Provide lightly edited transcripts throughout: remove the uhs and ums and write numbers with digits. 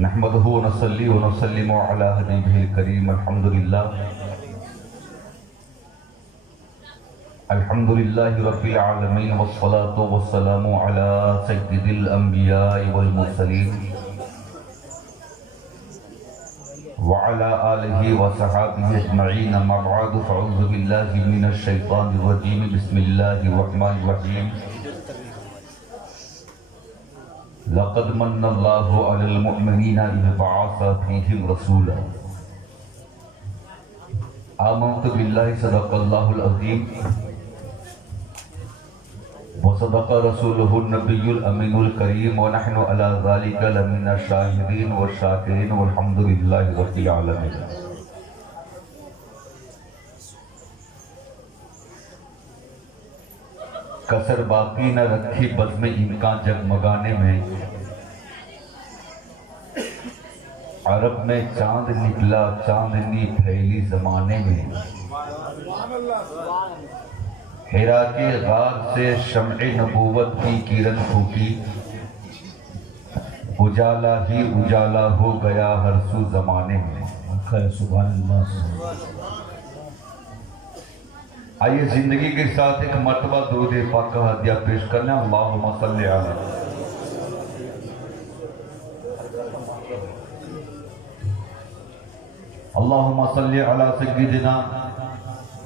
नहमदुहु व नसल्ली व नसल्लिमु अला हबीबिहिल करीम। अल्हम्दुलिल्लाहि रब्बिल आलमीन वस्सलातु वस्सलामु अला सय्यिदिल अंबियाइ वल मुरसलीन व अला आलिहि व सहाबिहि अजमईन। अम्मा बअद फअऊज़ु बिल्लाहि मिनश शैतानिर रजीम। बिस्मिल्लाहिर रहमानिर रहीम। लक़द मन्नल्लाहु अलल मुअमिनीना इज़ बअअस फ़ीहिम रसूला। आमन्तु बिल्लाहि सदक़ल्लाहुल अज़ीम व सदक़ रसूलुहुन नबियुल अमीनुल करीम व नहनु अला ज़ालिका लमिनश शाहिदीन व शाकिरीन वल्हम्दुलिल्लाहि रब्बिल आलमीन। कसर बाकी न रखी बज़्म इम्कान जगमगाने में। अरब में चांद निकला चांदनी फैली जमाने में। हिरा के गार से शम्ए नबूवत की किरण फूटी, उजाला ही उजाला हो गया हर सू जमाने में। सुभान अल्लाह। आइए जिंदगी के साथ एक मर्तबा दुरूद पाक का हदिया पेश करना। अल्लाहुम्मा सल्ली अला अल्लाहुम्मा सल्ली अला सय्यिदिना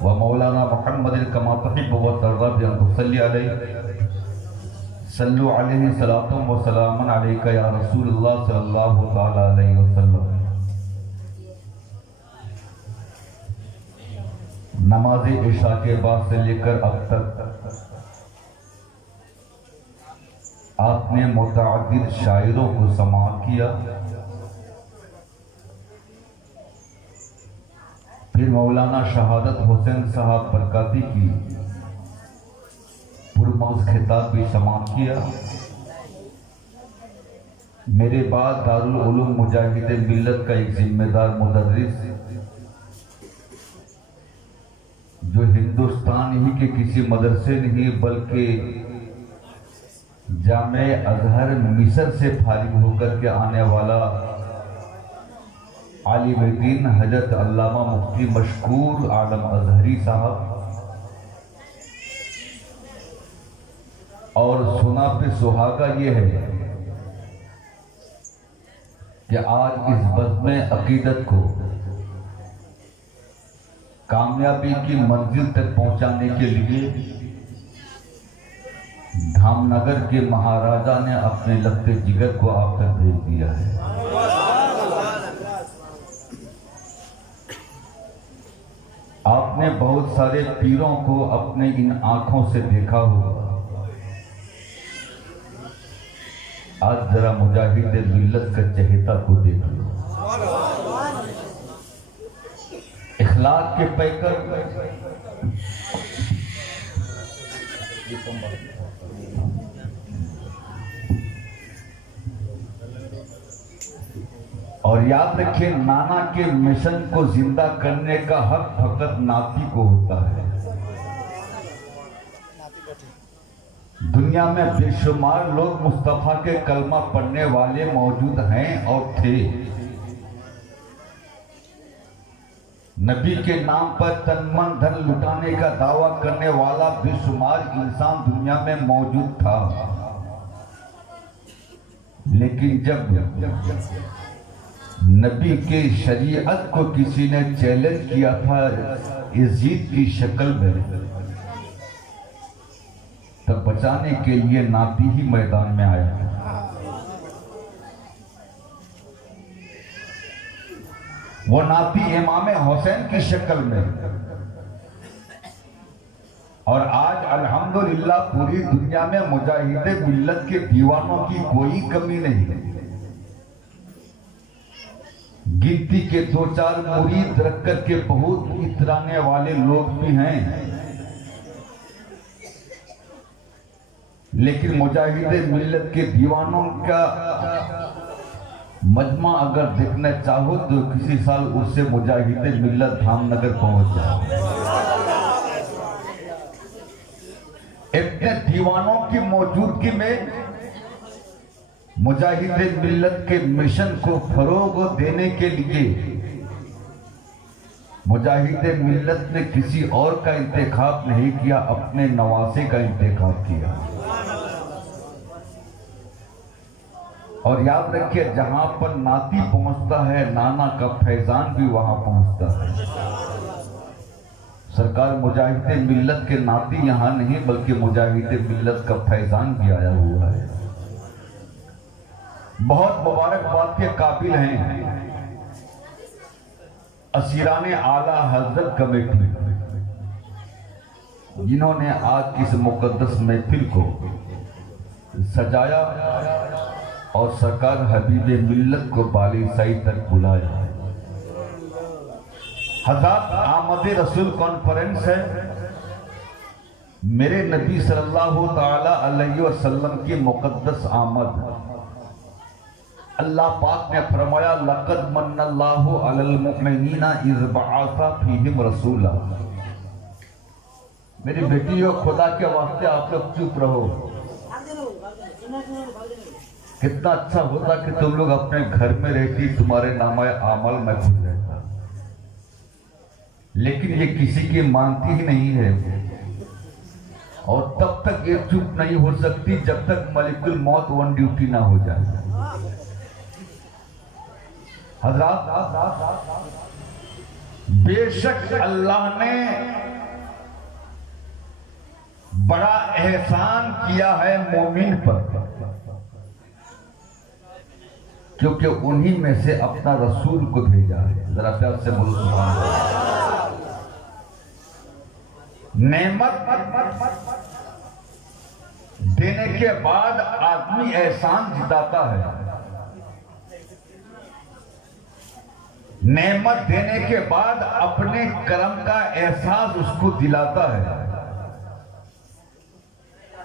व मौलाना मुहम्मदिन कमा तुहिब्बु व तर्दा bi an tusalli अलैहि। सल्लु अलैहि सलातुम व सलामुन अलैका या रसूलुल्लाह सल्लल्लाहु तआला अलैहि वसल्लम। नमाज इशा के बाद से लेकर अब तक आपने मुतअद्दिद शायरों को समाअत किया। फिर मौलाना शहादत हुसैन साहब बरकाती की पुरमौज खिताब भी समाअत किया। मेरे बाद दारुल उलूम मुजाहिद मिल्लत का एक जिम्मेदार मुदर्रिस जो हिंदुस्तान ही के किसी मदरसे नहीं बल्कि जामे अजहर मिस्र से फारिग होकर के आने वाला आलिम दीन हजरत अल्लामा मुफ्ती मशकूर आलम अजहरी साहब, और सुना पे सुहागा ये है कि आज इस बज़्म अकीदत को कामयाबी की मंजिल तक पहुंचाने के लिए धामनगर के महाराजा ने अपने लगते जिगर को आप तक भेज दिया है। आपने बहुत सारे पीरों को अपने इन आंखों से देखा होगा। आज जरा मुजाहिद मिल्लत का चहेता को देख लो। इखलास के पैकर और याद रखिए, नाना के मिशन को जिंदा करने का हक फकत नाती को होता है। दुनिया में बेशुमार लोग मुस्तफा के कलमा पढ़ने वाले मौजूद हैं और थे। नबी के नाम पर तन मन धन लुटाने का दावा करने वाला बेशुमार इंसान दुनिया में मौजूद था। लेकिन जब नबी के शरीयत को किसी ने चैलेंज किया था यजीद की शक्ल में, तब बचाने के लिए नाती ही मैदान में आया। वो नाती इमाम हुसैन की शक्ल में। और आज अल्हम्दुलिल्लाह पूरी दुनिया में मुजाहिदे मिल्लत के दीवानों की कोई कमी नहीं है। गिनती के दो चार मुरीद रख कर के बहुत इतराने वाले लोग भी हैं, लेकिन मुजाहिदे मिल्लत के दीवानों का मजमा अगर देखना चाहो तो किसी साल उससे मुजाहिदे मिल्लत धामनगर पहुंच जाओ। इतने दीवानों की मौजूदगी में मुजाहिद मिल्लत के मिशन को फरोग देने के लिए मुजाहिद मिल्लत ने किसी और का इंतखाब नहीं किया, अपने नवासे का इंतखाब किया। और याद रखिए, जहां पर नाती पहुंचता है नाना का फैजान भी वहां पहुंचता है। सरकार मुजाहिद मिल्लत के नाती यहां नहीं बल्कि मुजाहिद मिल्लत का फैजान भी आया हुआ है। बहुत मुबारकबाद के काबिल हैं असीरान आला हजरत कमेटी, जिन्होंने आज इस मुकद्दस महफिल को सजाया और सरकार हबीब मिल्लत को बालिसाई तक बुलाया। हज़रत आमद रसूल कॉन्फ्रेंस है। मेरे नबी सल्लल्लाहु ताला अलैहि वसल्लम की मुकद्दस आमद। अल्लाह पाक ने फरमाया, लक़द मन्नल्लाहु अलल मुमिनीना इज़ बअसा फीहिम रसूला। मेरी बेटियों, खुदा के वास्ते आप लोग चुप रहो। कितना अच्छा होता कि तुम लोग अपने घर में रहती, तुम्हारे नामा आमल में खुद रहता, लेकिन ये किसी की मानती ही नहीं है। और तब तक ये चुप नहीं हो सकती जब तक मलिकुल मौत ऑन ड्यूटी ना हो जाए। हज़रात, बेशक अल्लाह ने बड़ा एहसान किया है मोमिन पर, क्योंकि उन्हीं में से अपना रसूल को भेजा है। जरा प्यार से बोलो सुभान अल्लाह। नेमत देने के बाद आदमी एहसान जताता है। नेमत देने के बाद अपने कर्म का एहसास उसको दिलाता है।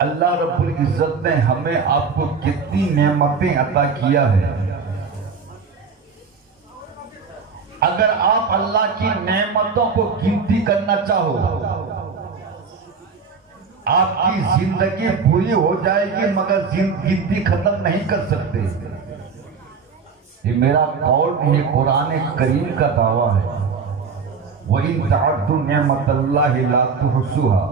अल्लाह रब्बुल इज्जत ने हमें आपको कितनी नेमतें अता किया है। अगर आप अल्लाह की नेमतों को गिनती करना चाहो, आपकी जिंदगी पूरी हो जाएगी, मगर गिनती खत्म नहीं कर सकते। ये मेरा कौल नहीं, कुरान करीम का दावा है। व इन तअद्दु निअमतल्लाहि ला तुहसूहा।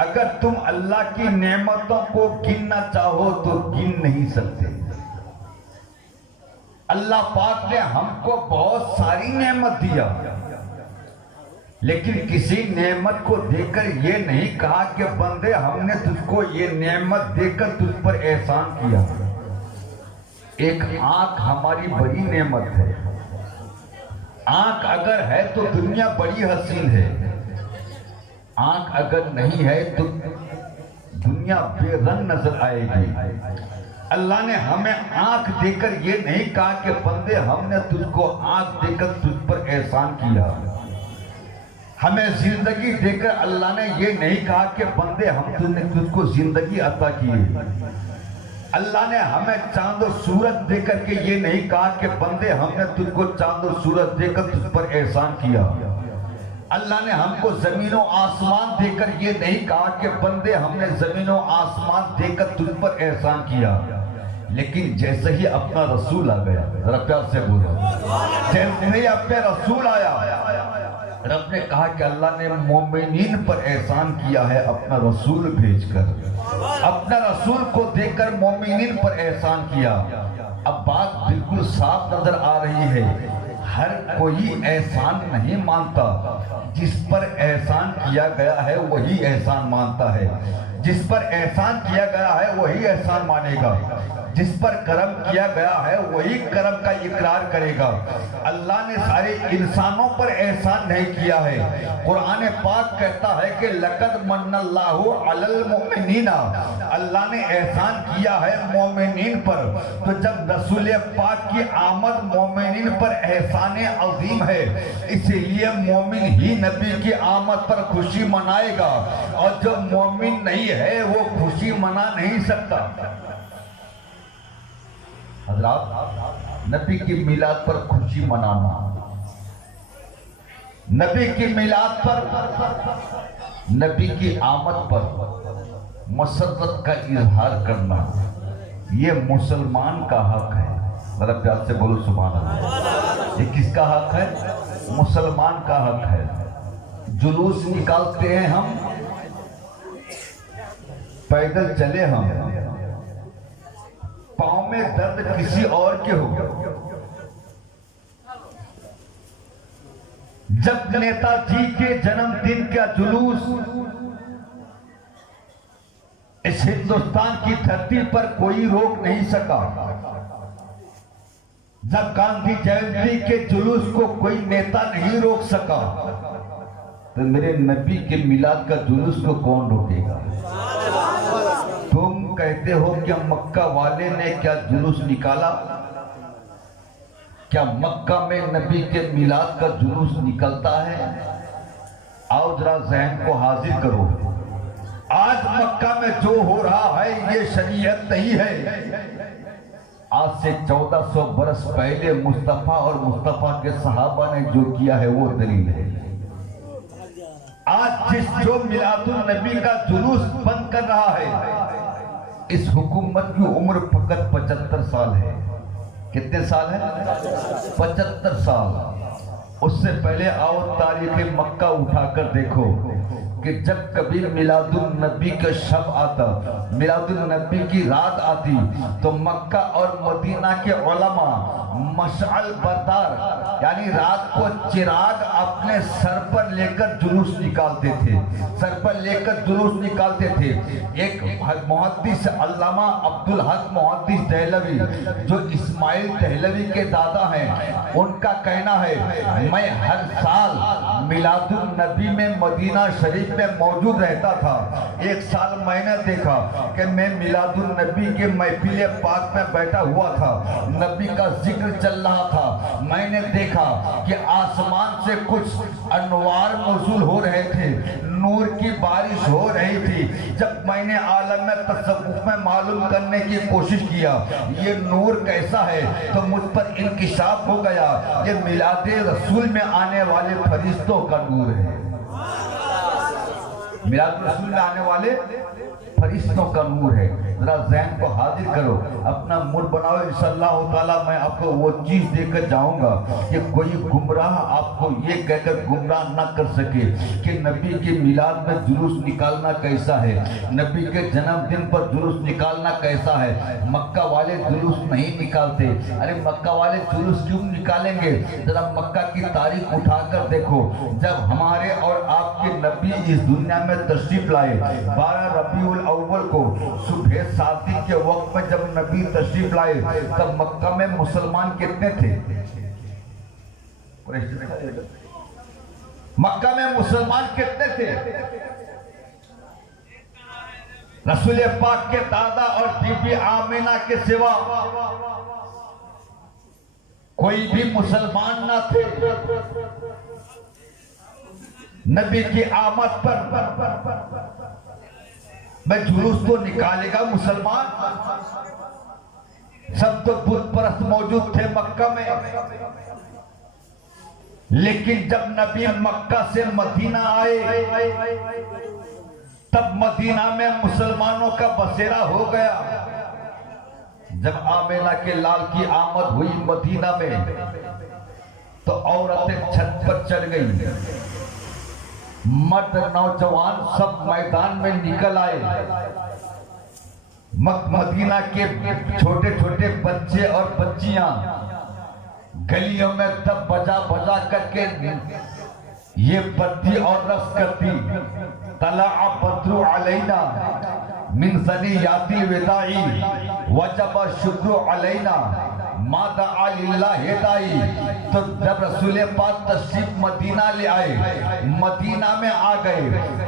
अगर तुम अल्लाह की नेमतों को गिनना चाहो तो गिन नहीं सकते। अल्लाह पाक ने हमको बहुत सारी नेमत दिया, लेकिन किसी नेमत को देकर ये नहीं कहा कि बंदे हमने तुझको ये नेमत देकर तुझ पर एहसान किया। एक आंख हमारी बड़ी नेमत है। आंख अगर है तो दुनिया बड़ी हसीन है, आंख अगर नहीं है तो दुनिया बेरंग नजर आएगी। अल्लाह ने हमें आंख देकर ये नहीं कहा कि बंदे हमने तुझको आंख देकर तुझ पर एहसान किया। हमें जिंदगी देकर अल्लाह ने ये नहीं कहा कि बंदे हमने तुझको जिंदगी अता की। अल्लाह ने हमें चांद और सूरज देकर के ये नहीं कहा कि बंदे हमने तुझको चांद और सूरज देकर तुझ पर एहसान किया। अल्लाह ने हमको जमीनों आसमान देकर ये नहीं कहा कि बंदे हमने जमीनों आसमान देकर तुझ पर एहसान किया। लेकिन जैसे ही अपना रसूल आ गया, जरा प्यार से बोलो, जैसे ही अपने रसूल आया, रब ने कहा कि अल्लाह ने मोमिनीन पर एहसान किया है अपना रसूल भेजकर। अपना रसूल को देकर मोमिनीन पर एहसान किया। अब बात बिल्कुल साफ नजर आ रही है, हर कोई एहसान नहीं मानता। जिस पर एहसान किया गया है वही एहसान मानता है। जिस पर एहसान किया गया है वही एहसान मानेगा। जिस पर करम किया गया है वही करम का इकरार करेगा। अल्लाह ने सारे इंसानों पर एहसान नहीं किया है। कुरान पाक कहता है कि लक़द मन्नल्लाहु अलल मुमिनीना, अल्लाह ने एहसान किया है मोमिनीन पर। तो जब रसूल पाक की आमद मोमिनीन पर एहसान अजीम है, इसीलिए मोमिन ही नबी की आमद पर खुशी मनाएगा, और जो मोमिन नहीं है वो खुशी मना नहीं सकता। हज़रात, नबी की मिलाद पर खुशी मनाना, नबी की मिलाद पर, नबी की आमद पर मसरत का इजहार करना, ये मुसलमान का हक है। मेरा प्यार से बोलो सुभान अल्लाह। ये किसका हक है? मुसलमान का हक है। जुलूस निकालते हैं हम, पैदल चले हम, पांव में दर्द किसी और के हो। जब नेताजी के जन्मदिन का जुलूस इस हिंदुस्तान की धरती पर कोई रोक नहीं सका, जब गांधी जयंती के जुलूस को कोई नेता नहीं रोक सका, तो मेरे नबी के मिलाद का जुलूस को कौन रोकेगा? तुम कहते हो कि मक्का वाले ने क्या जुलूस निकाला? क्या मक्का में नबी के मिलाद का जुलूस निकलता है? आओ जरा ज़हन को हाजिर करो। आज मक्का में जो हो रहा है ये शरीयत नहीं है। आज से 1400 बरस पहले मुस्तफा और मुस्तफा के सहाबा ने जो किया है वो दलील है। आज जो मिलादुन नबी का जुलूस बंद कर रहा है, इस हुकूमत की उम्र फकत 75 साल है। कितने साल है? 75 साल। उससे पहले आओ तारीख मक्का उठाकर देखो कि जब कभी मिलादुन नबी का शब आता, मिलादुन नबी की रात आती, तो मक्का और मदीना के उलमा मशअल बरदार यानी रात को चिराग अपने सर पर लेकर जुलूस निकालते थे, सर पर लेकर जुलूस निकालते थे। एक मुहद्दिस अल्लामा अब्दुल हक मुहद्दिस दहलवी, जो इस्माइल दहलवी के दादा हैं, उनका कहना है मैं हर साल मिलादुन नबी में मदीना शरीफ में मौजूद रहता था। एक साल मैंने देखा कि मैं मिलादुन नबी के महफिल पाक में बैठा हुआ था, नबी का जिक्र चल रहा था। मैंने देखा कि आसमान से कुछ अनवार नज़ुल हो रहे थे, नूर की बारिश हो रही थी। जब मैंने आलम में तसव्वुफ में मालूम करने की कोशिश किया ये नूर कैसा है, तो मुझ पर इंकिशाफ हो गया ये मिलादे रसूल में आने वाले फरिश्तों का नूर है। मिलाद रसूल में आने वाले फरिश्तों का नूर है। जरा ज़हन को हाजिर करो, अपना मूड बनाओ। इंशाअल्लाह ताला मैं आपको वो चीज देकर जाऊंगा कि कोई गुमराह आपको ये कहकर गुमराह ना कर सके कि नबी के मिलाद में जुलूस निकालना कैसा है, नबी के जन्मदिन पर जुलूस निकालना कैसा है। मक्का वाले जुलूस नहीं निकालते। अरे मक्का वाले जुलूस क्यों निकालेंगे? जरा मक्का की तारीख उठाकर देखो। जब हमारे और आपके नबी इस दुनिया में तशरीफ लाए 12 रबीउल अव्वल को सुबह शादी के वक्त में जब नबी तशरीफ लाए, तब मक्का में मुसलमान कितने थे? मक्का में मुसलमान कितने थे? रसूल पाक के दादा और बीबी आमिना के सिवा कोई भी मुसलमान ना थे। नबी की आमद पर मैं जुलूस तो निकालेगा मुसलमान। सब तो बुत परस्त मौजूद थे मक्का में, लेकिन जब नबी मक्का से मदीना आए तब मदीना में मुसलमानों का बसेरा हो गया। जब आमिना के लाल की आमद हुई मदीना में तो औरतें छत पर चढ़ गई, मर्द नौजवान सब मैदान में निकल आए। मदीना के छोटे छोटे बच्चे और बच्चियां गलियों में तब बजा बजा करके ये बद्दी और रस करती। तला बद्रु अलैना मिन सनियातिल विदाई वजब शुक्र अलैना मादा अलिल्लाहि। तो जब रसूल पाक तशरीफ मदीना ले आए, मदीना में आ गए,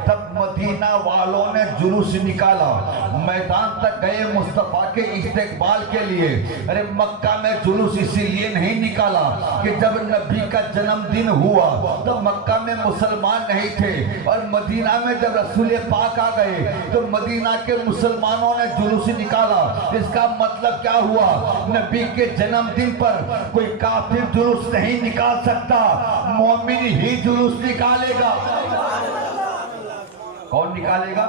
तब मदीना वालों ने जुलूस निकाला, मैदान तक गए मुस्तफा के इस्तेकबाल के लिए। अरे मक्का में जुलूस इसीलिए नहीं निकाला कि जब नबी का जन्मदिन हुआ तो मक्का में मुसलमान नहीं थे, और मदीना में जब रसूल पाक आ गए तो मदीना के मुसलमानों ने जुलूस निकाला। इसका मतलब क्या हुआ? नबी के जन्मदिन पर कोई काफिर जुलूस नहीं निकाल सकता, मोमिन ही जुलूस निकालेगा। कौन निकालेगा?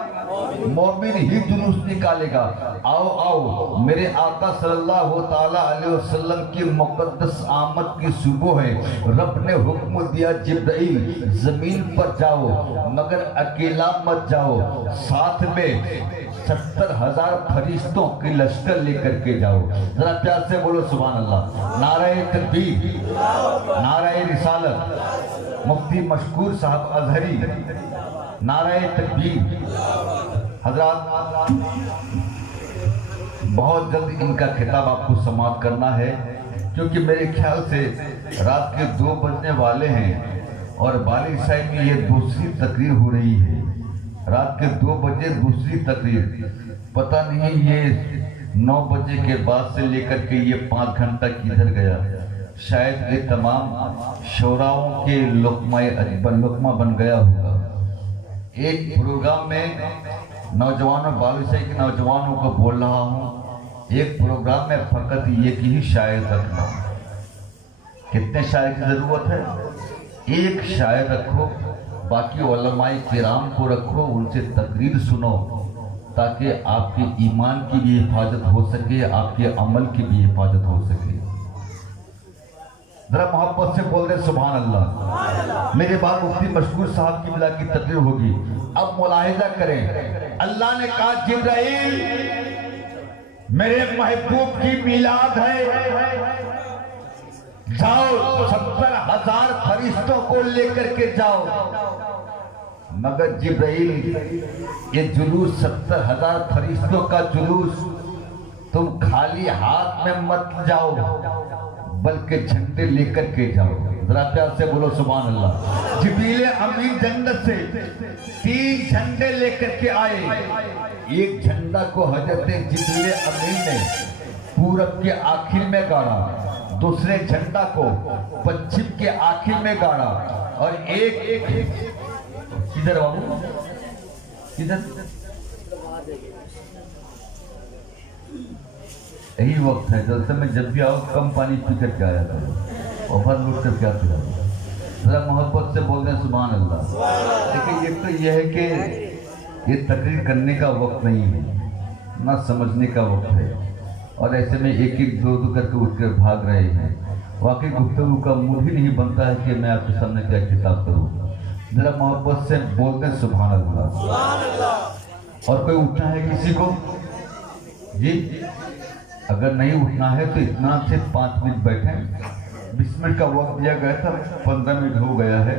मोमिन ही जुलूस निकालेगा। आओ आओ, मेरे आका सल्लल्लाहु ताला अलैहि वसल्लम की मुकद्दस आमद की सुबह है। रब ने हुक्म दिया जिब्राइल जमीन पर जाओ, मगर अकेला मत जाओ, साथ में 70,000 फरिश्तों की लश्कर लेकर के जाओ। जरा प्यार से बोलो सुभान अल्लाह। नारे तकबीर, नारे रिसालत, मुफ्ती मशकूर साहब अजहरी, नारे तकबीर। हजरात, बहुत जल्द इनका खिताब आपको समाप्त करना है, क्योंकि मेरे ख्याल से रात के 2 बजने वाले हैं और बाली साहब की ये दूसरी तकरीर हो रही है। रात के 2 बजे दूसरी तकरीर, पता नहीं ये 9 बजे के बाद से लेकर के ये 5 घंटा किधर गया। शायद ये तमाम शोराओं के लुकमा बन गया होगा। एक प्रोग्राम में नौजवानों, बालूशाही के नौजवानों को बोल रहा हूँ, एक प्रोग्राम में फकत एक ही शायर रखना। कितने शायर की जरूरत है? एक शायर रखो, बाकी उलमाए किराम को रखो, उनसे तकरीर सुनो, ताकि आपके ईमान की भी हिफाजत हो सके, आपके अमल की भी हिफाजत हो सके। जरा मोहब्बत से बोल रहे सुभान अल्लाह। मेरे बाद मुफ्ती मशकूर साहब की मिला की तकरीर होगी। अब मुलाहिजा करें, अल्लाह ने कहा जिब्राइल मेरे महबूब की मिलाद है, जाओ 70,000 फरिश्तों को लेकर के जाओ। मगर जिब्राइल, ये जुलूस 70,000 फरिश्तों का जुलूस तुम खाली हाथ में मत जाओ, बल्कि झंडे लेकर के जाओ। जरा प्यार से बोलो सुभान अल्लाह। जिब्रील अमीन जन्नत से 3 झंडे लेकर के आए। एक झंडा को हजरत जिब्रील अमीन ने पूरब के आखिर में गाड़ा, दूसरे झंडा को पश्चिम के आखिर में गाड़ा, और एक किधर बाबू, किधर? यही वक्त है जब से मैं जब भी आओ कम पानी पी कर के आया था, ओवर लूट कर क्या पिला। जरा मोहब्बत से बोल रहे सुभान अल्लाह। देखिए, एक तो यह है कि ये तकरीर करने का वक्त नहीं है, ना समझने का वक्त है, और ऐसे में एक एक दो करके उठ कर भाग रहे हैं। वाकई गुफ्तगू का मूड ही नहीं बनता है कि मैं आपके सामने क्या किताब करूँ। जरा मोहब्बत से बोलते हैं सुभान अल्लाह। और कोई उठना है किसी को? जी, अगर नहीं उठना है तो इतना से 5 मिनट बैठें। 20 मिनट का वक्त दिया गया था, 15 मिनट हो गया है,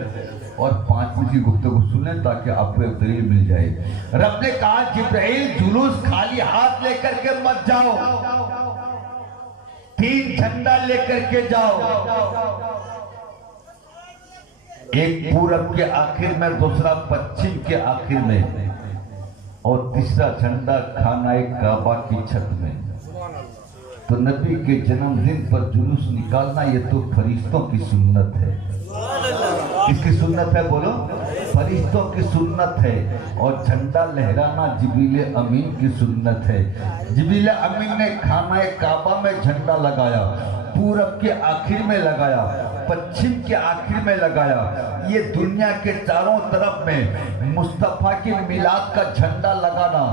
और 5 मिनट की गुफ्तगू सुनें ताकि आपको एक दलील मिल जाए। रब ने कहा जिब्राइल जुलूस खाली हाथ लेकर के मत जाओ, 3 झंडा लेकर के जाओ। एक पूरब के आखिर में, दूसरा पश्चिम के आखिर में, और तीसरा झंडा खानाए काबा की छत में। तो नबी के जन्मदिन पर जुलूस निकालना ये तो फरिश्तों की सुन्नत है। किसकी सुन्नत है बोलो? फरिश्तों की सुन्नत है। और झंडा लहराना जिब्रील अमीन की सुन्नत है। जिब्रील अमीन ने खानाए काबा में झंडा लगाया, पूरब के आखिर में लगाया, पश्चिम के आखिर में लगाया। ये दुनिया के चारों तरफ में मुस्तफा की मिलाद का झंडा लगाना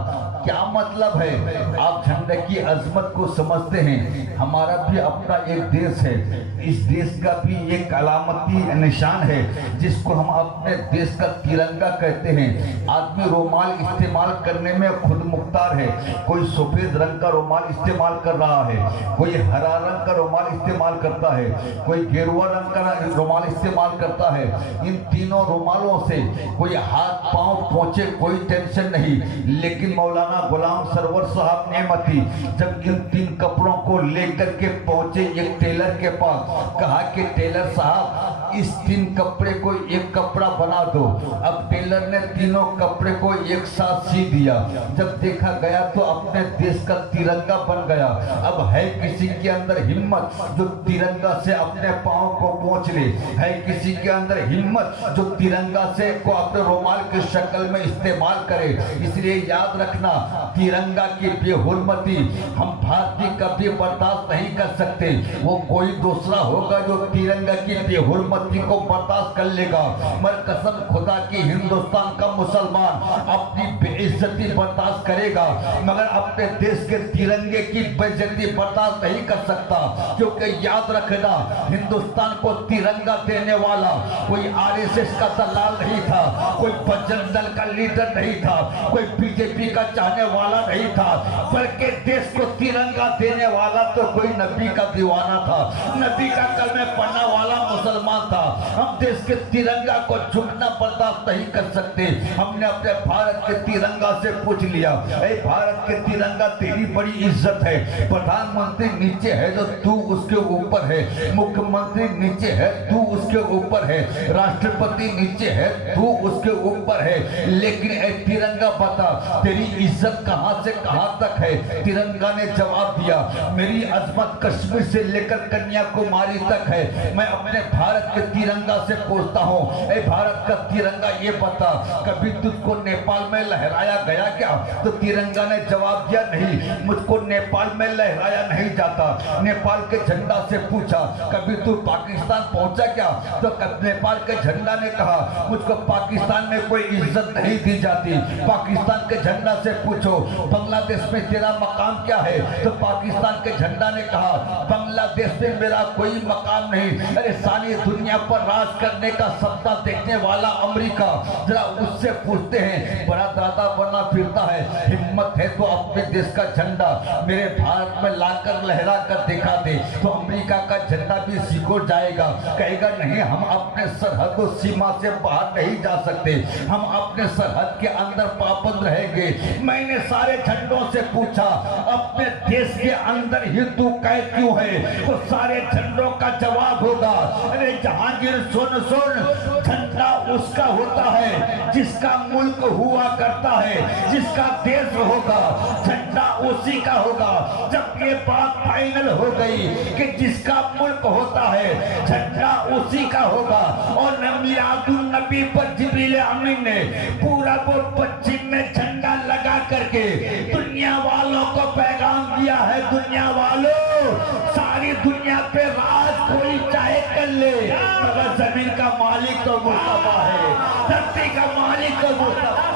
क्या मतलब है? आप झंडे की अजमत को समझते हैं। हमारा भी अपना एक देश है, इस देश का भी एक अलामती निशान है जिसको हम अपने देश का तिरंगा कहते हैं। आदमी रोमाल इस्तेमाल करने में खुद मुख्तार है। कोई सफेद रंग का रोमाल इस्तेमाल कर रहा है, कोई हरा रंग का रोमाल इस्तेमाल करता है, कोई गेरुआ रंग का रोमाल इस्तेमाल करता है। इन तीनों रुमालों से कोई हाथ पांव पहुंचे कोई टेंशन नहीं, लेकिन मौलाना गुलाम सरवर साहब नेमती जब इन 3 कपड़ों को लेकर के पहुंचे एक टेलर के पास, कहा कि टेलर साहब इस 3 कपड़े को एक कपड़ा बना दो। अब टेलर ने तीनों कपड़े को एक साथ सी दिया। जब देखा गया तो अपने देश का तिरंगा बन गया। अब है किसी के अंदर हिम्मत जो तिरंगा से अपने पांव को पोंछ ले, है किसी के अंदर हिम्मत जो तिरंगा से को अपने रोमाल की शक्ल में इस्तेमाल करे। इसलिए याद रखना, तिरंगा की बेहुरमती हम भारतीय कभी बर्दाश्त नहीं कर सकते। वो कोई दूसरा होगा जो तिरंगा की बेहुरमती को बर्दाश्त कर लेगा, मगर कसम खुदा की हिंदुस्तान का मुसलमान अपनी बेइज्जती बर्दाश्त करेगा, मगर अपने देश के तिरंगे की बेइज्जती बर्दाश्त नहीं कर सकता। क्योंकि याद रखना, हिंदुस्तान को तिरंगा देने वाला कोई आरएसएस का दलाल नहीं था, कोई बजरंग दल का लीडर नहीं था, कोई बीजेपी का चाहने वाला नहीं था, बल्कि देश को तिरंगा देने वाला तो कोई नबी का दीवाना था, नबी का कलमे पढ़ने वाला मुसलमान था। हम देश के तिरंगा को झुकना बर्दाश्त नहीं कर सकते। हमने अपने भारत के तिरंगा से पूछ लिया, ऐ भारत के तिरंगा तेरी बड़ी इज्जत है, प्रधानमंत्री नीचे है तो तू उसके ऊपर है, मुख्यमंत्री नीचे है तू उसके ऊपर है, राष्ट्रपति नीचे है तू उसके ऊपर है, लेकिन ऐ तिरंगा बता तेरी इज्जत कहां से कहां तक है। तिरंगा ने जवाब दिया, मेरी अजमत कश्मीर से लेकर कन्याकुमारी तक है। मैं अपने भारत के तिरंगा से पूछता हूँ, ऐ भारत का तिरंगा ये बता कभी तुझको नेपाल में लहराया गया क्या? तो तिरंगा ने जवाब दिया, नहीं, मुझको नेपाल में लहराया नहीं जाता। नेपाल के झंडा से पूछा, कभी तू पाकिस्तान पहुंचा क्या? तो नेपाल के झंडा ने कहा, मुझको पाकिस्तान में कोई इज्जत नहीं दी जाती। पाकिस्तान के झंडा से पूछो, बांग्लादेश में तेरा मकाम क्या है? तो पाकिस्तान के झंडा ने कहा, बांग्लादेश में मेरा कोई मकाम नहीं। अरे सारी दुनिया पर राज करने का सपना देखने वाला अमेरिका, जरा उससे पूछते हैं, बड़ा दादा बना फिरता है, हिम्मत है तो अपने देश का झंडा मेरे भारत में लाकर लहरा कर दिखा दे। तो अमेरिका का झंडा भी सिकोड़ जाएगा, कहेगा नहीं, हम अपने सरहदों सीमा से बाहर नहीं जा सकते, हम अपने सरहद के अंदर पाबंद रहेंगे। मैंने सारे झंडों से पूछा, अपने देश के अंदर ही तू कैद क्यों है? तो सारे झंडों का जवाब होगा, अरे जहांगीर सुन सुन, झंडा उसका होता है जिसका मुल्क हुआ करता है, जिसका देश होगा झंडा उसी का होगा। जब ये बात फाइनल हो गई कि जिसका मुल्क होता है झंडा उसी का होगा, और मिलादुन नबी पर जिब्रील अमीन ने पूरा वो पश्चिम में झंडा लगा करके दुनिया वालों को पैगाम दिया है, दुनिया वालों, सारी दुनिया पे राज कोई चाहे कर ले, मगर जमीन का मालिक तो मुस्तफा है, धरती का मालिक तो मुस्तफा।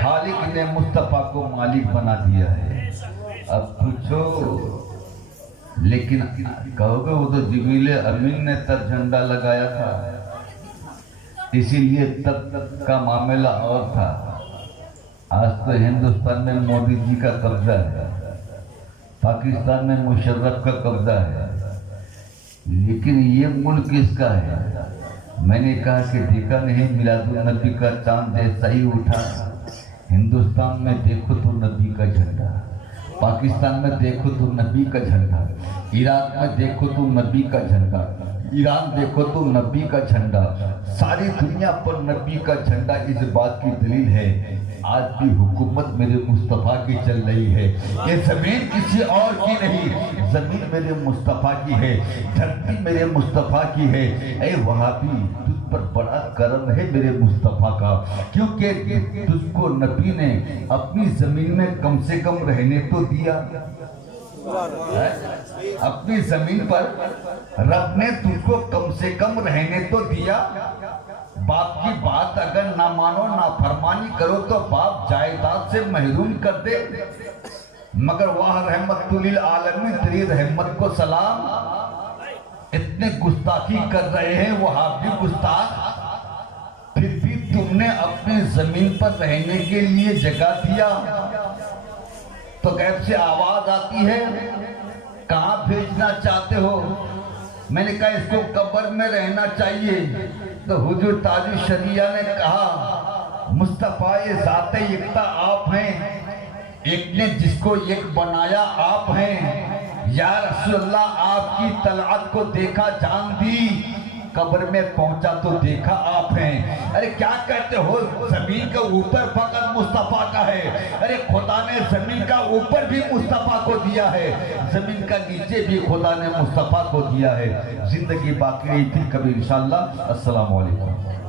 खालिक ने मुस्तफा को मालिक बना दिया है। अब पूछो, लेकिन कहोगे वो तो जिब्रील अमीन ने तब झंडा लगाया था, इसीलिए तब का मामला और था। आज तो हिंदुस्तान में मोदी जी का कब्जा है, पाकिस्तान में मुशर्रफ का कब्जा है, लेकिन ये मुल्क किसका है? मैंने कहा कि देखा नहीं, मिलादुन नबी का चांद जैसा ही उठा। हिंदुस्तान में देखो तो नबी का झंडा, पाकिस्तान में देखो तो नबी का झंडा, इराक में देखो तो नबी का झंडा, ईरान देखो तो नबी का झंडा, सारी दुनिया पर नबी का झंडा। इस बात की दलील है आज भी हुकूमत मेरे मुस्तफ़ा की चल रही है। ये जमीन किसी और की नहीं, जमीन मेरे मुस्तफ़ा की है, धरती मेरे मुस्तफ़ा की है। ऐ वहाबी, तुझ पर बड़ा करम है मेरे मुस्तफ़ा का, क्योंकि तुझको नबी ने अपनी जमीन में कम से कम रहने तो दिया। अपनी जमीन पर रब ने तुझको कम से कम रहने तो दिया। बाप की बात अगर ना मानो, ना फरमानी करो तो बाप जायदाद से महरूम कर दे, मगर वाह रहमतुल आलमीन, तेरी रहमत को सलाम। इतने गुस्ताखी कर रहे हैं वहां भी गुस्ताख, फिर भी तुमने अपनी जमीन पर रहने के लिए जगह दिया। तो गैब से आवाज आती है, कहां भेजना चाहते हो? मैंने कहा इसको कब्र में रहना चाहिए। तो हुजूर ताजु शरिया ने कहा, मुस्तफा ये ज़ाते यकता आप हैं, एक ने जिसको एक बनाया आप हैं। या रसूलल्लाह, आपकी तलअत को देखा जान दी, कब्र में पहुंचा तो देखा आप हैं। अरे क्या कहते हो, जमीन के ऊपर फकत मुस्तफा का है। अरे खुदा ने जमीन का ऊपर भी मुस्तफा को दिया है, जमीन का नीचे भी खुदा ने मुस्तफा को दिया है। जिंदगी बाकी रही, फिर कभी इंशाअल्लाह। अस्सलाम वालेकुम।